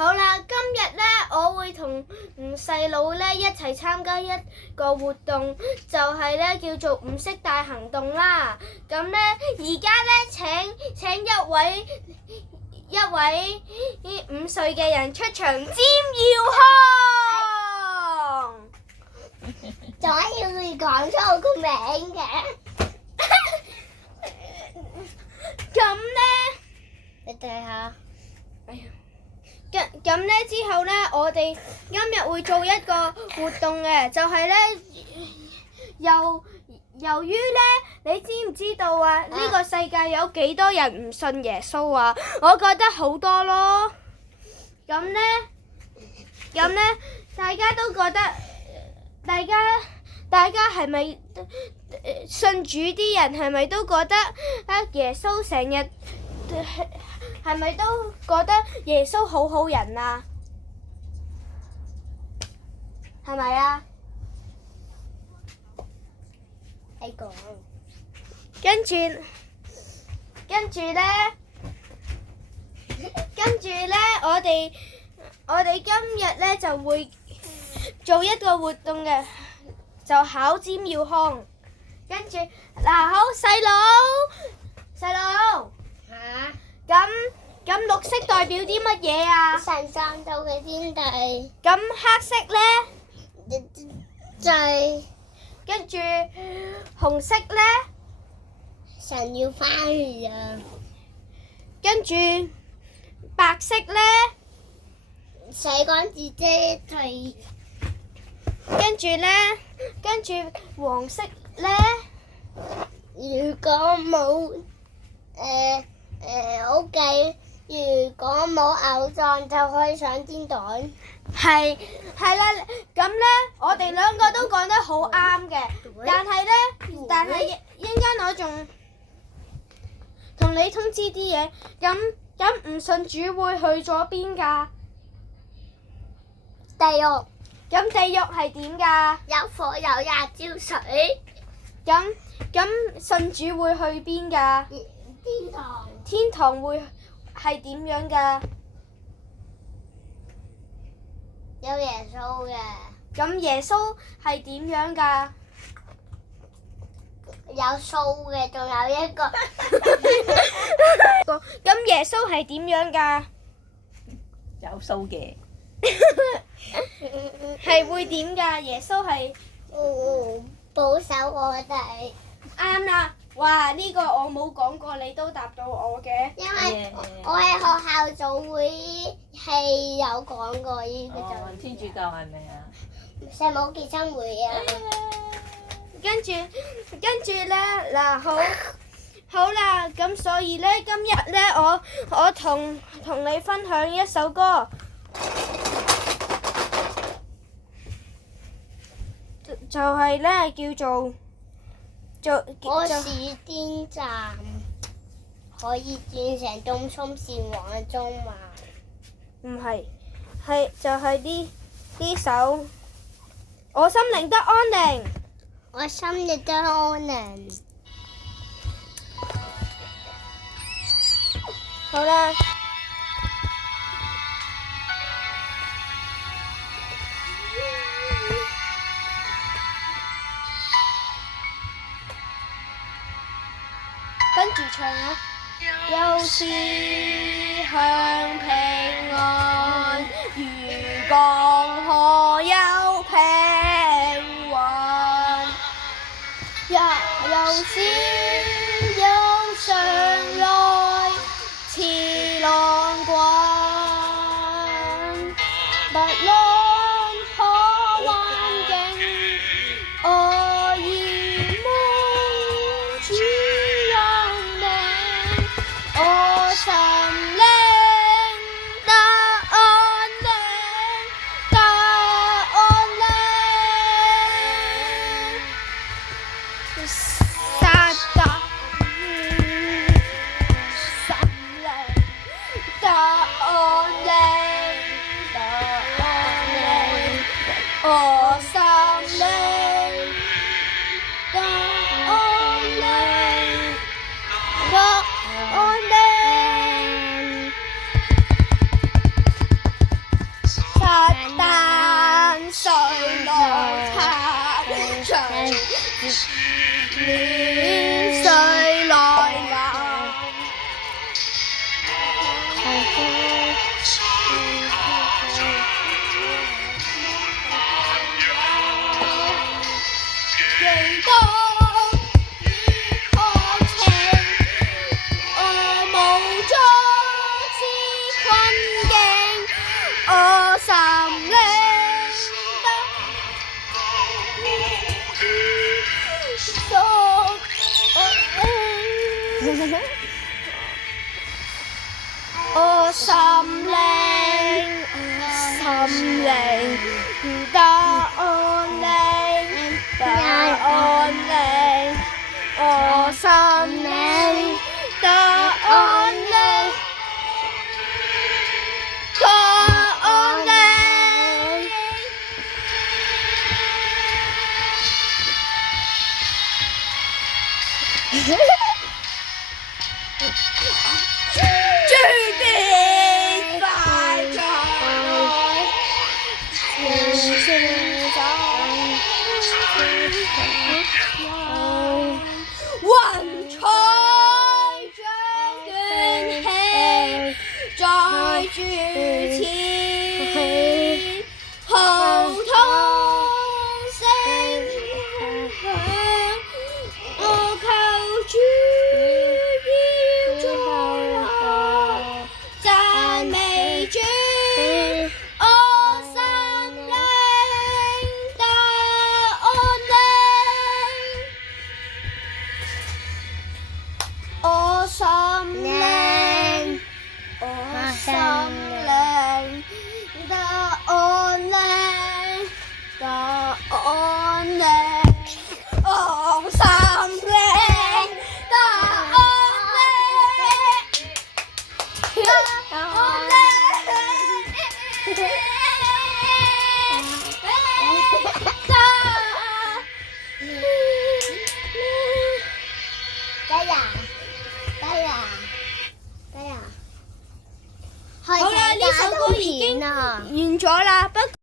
好啦，今日呢，我會同細佬呢一齊參加一個活動，就係呢叫做五色大行動啦。咁呢，而家呢請一位5歲嘅人出場尖要康。仲要你講出我個名嘅。咁呢，你睇下。哎呀！咁呢之後呢，我哋今日會做一個活動嘅，就係呢，由於呢，你知唔知道啊？呢個世界有幾多人唔信耶穌啊？我覺得好多咯。咁呢，大家都覺得，大家係咪信主啲人係咪都覺得耶穌成日係咪都覺得耶穌好好人啊？係咪啊？你講。跟住呢，我哋今日呢就會做一個活動嘅，就考尖要康。跟住嗱，好細佬。咁綠色代表啲乜嘢啊？神創造嘅天地。咁黑色呢？就係跟住紅色呢？神要返嚟啊！跟住白色呢？洗乾淨啫，係。跟住黃色呢？如果冇屋企，如果冇偶像就可以上天堂。係啦，咁呢，我哋兩個都講得好啱嘅，但係一陣間我仲同你通知啲嘢，咁唔信主會去咗邊㗎？地獄。咁地獄係點㗎？有火有辣椒水。咁信主會去邊㗎？天堂。天堂會係點樣㗎？有耶穌嘅。咁耶穌係點樣㗎？有鬚嘅，仲有一個。咁耶穌係點樣㗎？有鬚嘅。係會點㗎？耶穌係保守我哋。啱啦！哇，呢個我冇講過，你都答到我嘅。因為我喺學校組會係有講過呢個就。天主教係咪啊？聖母結親會啊。跟住咧嗱，好啦，咁所以咧今日咧我同你分享一首歌，就係咧叫做我是天站，可以轉成東涌線往嘅中環。唔係，就係呢首我心靈得安寧。我心亦得安寧。好啦。跟住唱啊！又是向平安，如江河有平穩，又是湧上來，似浪滾，不論可環境，我已蒙主任命，我心靈得安寧，得安寧，撒旦心靈得安寧，得安寧，我心靈得安寧，得安寧。我心靈，心靈得安寧，得安寧，我心靈得安寧，得安寧。注定快在愛，情情在雲彩將捲起，在柱前，號筒聲響，我求主要在我讚美主，我心靈得安寧，我心靈，我心靈得安寧，得安寧，我心靈得安寧。好啦，呢首歌已經完咗啦，不過